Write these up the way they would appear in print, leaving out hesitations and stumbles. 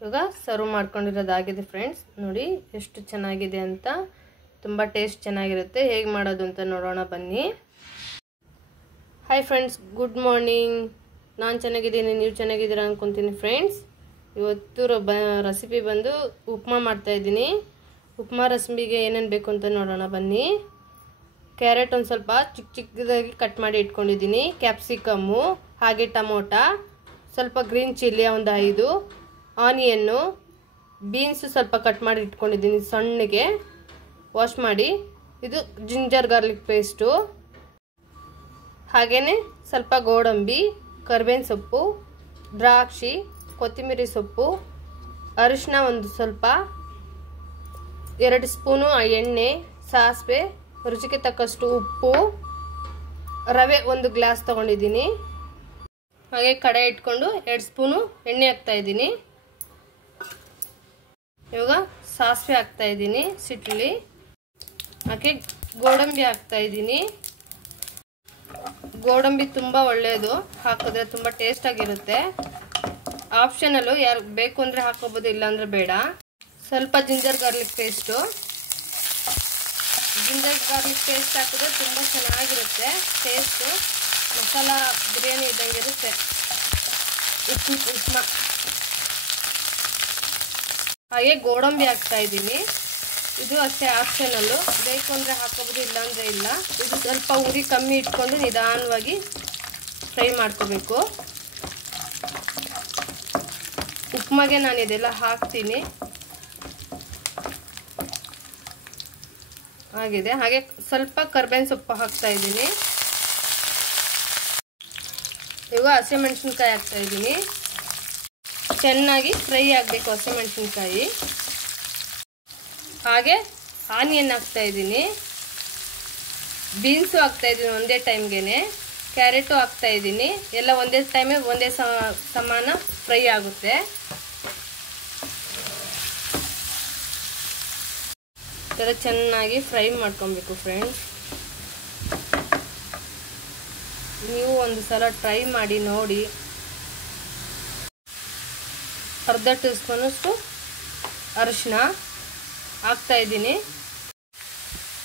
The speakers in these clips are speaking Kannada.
ಇವಾಗ ಸರ್ವ್ ಮಾಡ್ಕೊಂಡಿರೋದಾಗಿದೆ ಫ್ರೆಂಡ್ಸ್. ನೋಡಿ ಎಷ್ಟು ಚೆನ್ನಾಗಿದೆ ಅಂತ. ತುಂಬ ಟೇಸ್ಟ್ ಚೆನ್ನಾಗಿರುತ್ತೆ. ಹೇಗೆ ಮಾಡೋದು ಅಂತ ನೋಡೋಣ ಬನ್ನಿ. Hi friends, good morning. ನಾನು ಚೆನ್ನಾಗಿದ್ದೀನಿ, ನೀವು ಚೆನ್ನಾಗಿದ್ದೀರಾ ಅಂದ್ಕೊತೀನಿ ಫ್ರೆಂಡ್ಸ್. ಇವತ್ತು ರೆಸಿಪಿ ಬಂದು ಉಪ್ಮಾ ಮಾಡ್ತಾಯಿದ್ದೀನಿ. ಉಪ್ಮಾ ರೆಸಿಪಿಗೆ ಏನೇನು ಬೇಕು ಅಂತ ನೋಡೋಣ ಬನ್ನಿ. ಕ್ಯಾರೆಟ್ ಒಂದು ಸ್ವಲ್ಪ ಚಿಕ್ಕ ಚಿಕ್ಕದಾಗಿ ಕಟ್ ಮಾಡಿ ಇಟ್ಕೊಂಡಿದ್ದೀನಿ, ಕ್ಯಾಪ್ಸಿಕಮ್ಮು, ಹಾಗೆ ಟೊಮೊಟೊ, ಸ್ವಲ್ಪ ಗ್ರೀನ್ ಚಿಲ್ಲಿ ಒಂದು 5, ಆನಿಯನ್ನು, ಬೀನ್ಸು ಸ್ವಲ್ಪ ಕಟ್ ಮಾಡಿ ಇಟ್ಕೊಂಡಿದ್ದೀನಿ ಸಣ್ಣಗೆ ವಾಶ್ ಮಾಡಿ. ಇದು ಜಿಂಜರ್ ಗಾರ್ಲಿಕ್ ಪೇಸ್ಟು, ಹಾಗೆಯೇ ಸ್ವಲ್ಪ ಗೋಡಂಬಿ, ಕರಿಬೇವಿನ ಸೊಪ್ಪು, ದ್ರಾಕ್ಷಿ, ಕೊತ್ತಂಬರಿ ಸೊಪ್ಪು, ಅರಿಶಿನ ಒಂದು ಸ್ವಲ್ಪ, 2 ಸ್ಪೂನು ಎಣ್ಣೆ, ಸಾಸಿವೆ, ರುಚಿಗೆ ತಕ್ಕಷ್ಟು ಉಪ್ಪು, ರವೆ 1 ಗ್ಲಾಸ್ ತಗೊಂಡಿದ್ದೀನಿ. ಹಾಗೆ ಕಡೆ ಇಟ್ಕೊಂಡು 2 ಸ್ಪೂನು ಎಣ್ಣೆ ಹಾಕ್ತಾ ಇದ್ದೀನಿ. ಇವಾಗ ಸಾಸಿವೆ ಹಾಕ್ತಾ ಇದ್ದೀನಿ ಸಿಟ್ಲಿ. ಹಾಗೆ ಗೋಡಂಬಿ ಹಾಕ್ತಾ ಇದ್ದೀನಿ. ಗೋಡಂಬಿ ತುಂಬ ಒಳ್ಳೆಯದು, ಹಾಕಿದ್ರೆ ತುಂಬ ಟೇಸ್ಟಾಗಿರುತ್ತೆ. ಆಪ್ಷನಲ್ಲು, ಯಾರು ಬೇಕು ಅಂದರೆ ಹಾಕೋಬೋದು, ಇಲ್ಲಾಂದರೆ ಬೇಡ. ಸ್ವಲ್ಪ ginger garlic paste. Ginger garlic paste ಹಾಕಿದ್ರೆ ತುಂಬ ಚೆನ್ನಾಗಿರುತ್ತೆ ಟೇಸ್ಟು. ಮಸಾಲ ಬಿರಿಯಾನಿ ಇದ್ದಂಗೆ ಇರುತ್ತೆ ಉಪ್ಮಾ. ಹಾಗೆ ಗೋಡಂಬಿ ಹಾಕ್ತಾ ಇದ್ದೀನಿ. ಇದು ಅಷ್ಟೇ ಆಪ್ಷನಲ್ಲು, ಬೇಕು ಅಂದರೆ ಹಾಕೋಬೋದು, ಇಲ್ಲಾಂದರೆ ಇಲ್ಲ. ಇದು ಸ್ವಲ್ಪ ಉರಿ ಕಮ್ಮಿ ಇಟ್ಕೊಂಡು ನಿಧಾನವಾಗಿ ಫ್ರೈ ಮಾಡ್ಕೋಬೇಕು. ಉಪ್ಮಾಗೆ ನಾನು ಇದೆಲ್ಲ ಹಾಕ್ತೀನಿ ಆಗಿದೆ. ಹಾಗೆ ಸ್ವಲ್ಪ ಕರಿಬೇವಿನ ಸೊಪ್ಪು ಹಾಕ್ತಾ ಇದ್ದೀನಿ. ಇವಾಗ ಹಸಿಮೆಣಸಿನ್ಕಾಯಿ ಹಾಕ್ತಾ ಇದ್ದೀನಿ. ಚೆನ್ನಾಗಿ ಫ್ರೈ ಆಗಬೇಕು ಹಸಿಮೆಣಸಿನ್ಕಾಯಿ. ಹಾಗೆ ಆನಿಯನ್ ಹಾಕ್ತಾ ಇದ್ದೀನಿ, ಬೀನ್ಸು ಹಾಕ್ತಾ ಇದ್ದೀನಿ ಒಂದೇ ಟೈಮ್ಗೆ, ಕ್ಯಾರೆಟು ಹಾಕ್ತಾ ಇದ್ದೀನಿ. ಎಲ್ಲ ಒಂದೇ ಟೈಮೇ ಒಂದೇ ಸಮಾನ ಫ್ರೈ ಆಗುತ್ತೆ. ಈ ಥರ ಚೆನ್ನಾಗಿ ಫ್ರೈ ಮಾಡ್ಕೊಬೇಕು ಫ್ರೆಂಡ್ಸ್. ನೀವು ಒಂದು ಸಲ ಟ್ರೈ ಮಾಡಿ ನೋಡಿ. ಅರ್ಧ ಟೀ ಸ್ಪೂನಷ್ಟು ಅರಿಶಿನ ಹಾಕ್ತಾ ಇದ್ದೀನಿ.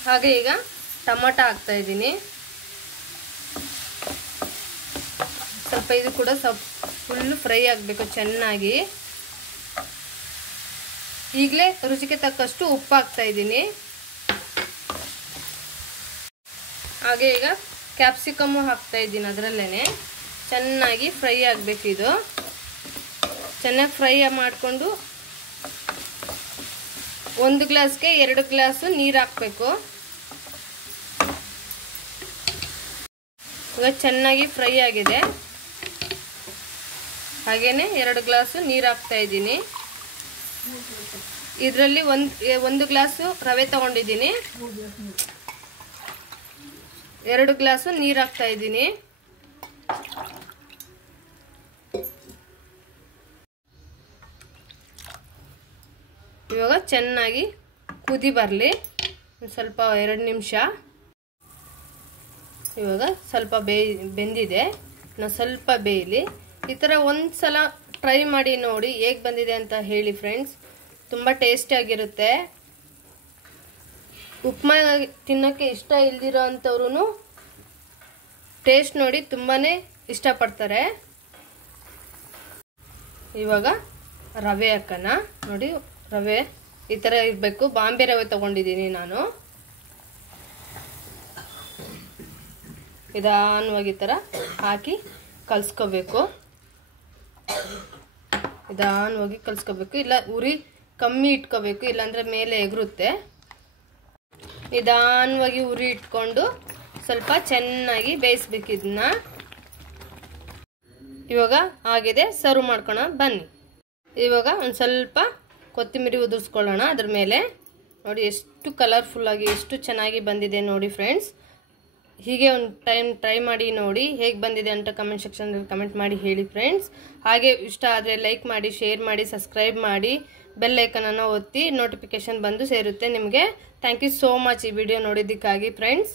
ಹಾಗೆ ಈಗ ಟೊಮೊಟೊ ಹಾಕ್ತಾ ಇದ್ದೀನಿ. ಸ್ವಲ್ಪ ಇದು ಕೂಡ ಫುಲ್ ಫ್ರೈ ಆಗಬೇಕು ಚೆನ್ನಾಗಿ. ಈಗಲೇ ರುಚಿಗೆ ತಕ್ಕಷ್ಟು ಉಪ್ಪು ಹಾಕ್ತಾ ಇದ್ದೀನಿ. ಹಾಗೆ ಈಗ ಕ್ಯಾಪ್ಸಿಕಮ್ಮು ಹಾಕ್ತಾ ಇದ್ದೀನಿ. ಅದರಲ್ಲೇ ಚೆನ್ನಾಗಿ ಫ್ರೈ ಆಗಬೇಕು. ಇದು ಚೆನ್ನಾಗಿ ಫ್ರೈ ಮಾಡಿಕೊಂಡು 1 ಗ್ಲಾಸ್ಗೆ 2 ಗ್ಲಾಸು ನೀರು ಹಾಕಬೇಕು. ಇವಾಗ ಚೆನ್ನಾಗಿ ಫ್ರೈ ಆಗಿದೆ. ಹಾಗೇನೆ 2 ಗ್ಲಾಸು ನೀರು ಹಾಕ್ತಾ ಇದ್ದೀನಿ. ಇದರಲ್ಲಿ ಒಂದು ಗ್ಲಾಸು ರವೆ ತಗೊಂಡಿದ್ದೀನಿ, 2 ಗ್ಲಾಸು ನೀರು ಹಾಕ್ತಾ ಇದ್ದೀನಿ. ಇವಾಗ ಚೆನ್ನಾಗಿ ಕುದಿ ಬರಲಿ ಸ್ವಲ್ಪ 2 ನಿಮಿಷ. ಇವಾಗ ಸ್ವಲ್ಪ ಬೆಂದಿದೆ, ನಾವು ಸ್ವಲ್ಪ ಬೇಯಲಿ. ಈ ಥರ ಒಂದು ಸಲ ಟ್ರೈ ಮಾಡಿ ನೋಡಿ ಹೇಗೆ ಬಂದಿದೆ ಅಂತ ಹೇಳಿ ಫ್ರೆಂಡ್ಸ್. ತುಂಬ ಟೇಸ್ಟಿಯಾಗಿರುತ್ತೆ. ಉಪ್ಮಾ ತಿನ್ನೋಕ್ಕೆ ಇಷ್ಟ ಇಲ್ದಿರೋ ಅಂಥವ್ರು ಟೇಸ್ಟ್ ನೋಡಿ ತುಂಬಾ ಇಷ್ಟಪಡ್ತಾರೆ. ಇವಾಗ ರವೆ ಹಾಕೋಣ. ನೋಡಿ ರವೆ ಈ ಥರ ಇರಬೇಕು. ಬಾಂಬೆ ರವೆ ತಗೊಂಡಿದ್ದೀನಿ ನಾನು. ನಿಧಾನವಾಗಿ ಈ ಥರ ಹಾಕಿ ಕಲಿಸ್ಕೋಬೇಕು. ನಿಧಾನವಾಗಿ ಕಲಿಸ್ಕೋಬೇಕು. ಇಲ್ಲ ಉರಿ ಕಮ್ಮಿ ಇಟ್ಕೋಬೇಕು, ಇಲ್ಲಾಂದರೆ ಮೇಲೆ ಎಗರುತ್ತೆ. ನಿಧಾನವಾಗಿ ಉರಿ ಇಟ್ಕೊಂಡು ಸ್ವಲ್ಪ ಚೆನ್ನಾಗಿ ಬೇಯಿಸ್ಬೇಕು ಇದನ್ನ. ಇವಾಗ ಆಗಿದೆ, ಸರ್ವ್ ಮಾಡ್ಕೋಣ ಬನ್ನಿ. ಇವಾಗ ಒಂದು ಸ್ವಲ್ಪ ಕೊತ್ತಂಬರಿ ಉದುರಿಸ್ಕೊಳ್ಳೋಣ ಅದ್ರ ಮೇಲೆ. ನೋಡಿ ಎಷ್ಟು ಕಲರ್ಫುಲ್ಲಾಗಿ ಎಷ್ಟು ಚೆನ್ನಾಗಿ ಬಂದಿದೆ ನೋಡಿ ಫ್ರೆಂಡ್ಸ್. ಹೀಗೆ ಒಂದು ಟೈಮ್ ಟ್ರೈ ಮಾಡಿ ನೋಡಿ ಹೇಗೆ ಬಂದಿದೆ ಅಂತ ಕಮೆಂಟ್ ಸೆಕ್ಷನಲ್ಲಿ ಕಮೆಂಟ್ ಮಾಡಿ ಹೇಳಿ ಫ್ರೆಂಡ್ಸ್. ಹಾಗೆ ಇಷ್ಟ ಆದರೆ ಲೈಕ್ ಮಾಡಿ, ಶೇರ್ ಮಾಡಿ, ಸಬ್ಸ್ಕ್ರೈಬ್ ಮಾಡಿ, ಬೆಲ್ ಐಕನನ್ನು ಒತ್ತಿ ನೋಟಿಫಿಕೇಶನ್ ಬಂದು ಸೇರುತ್ತೆ ನಿಮಗೆ. ಥ್ಯಾಂಕ್ ಯು ಸೋ ಮಚ್ ಈ ವಿಡಿಯೋ ನೋಡಿದ್ದಕ್ಕಾಗಿ ಫ್ರೆಂಡ್ಸ್.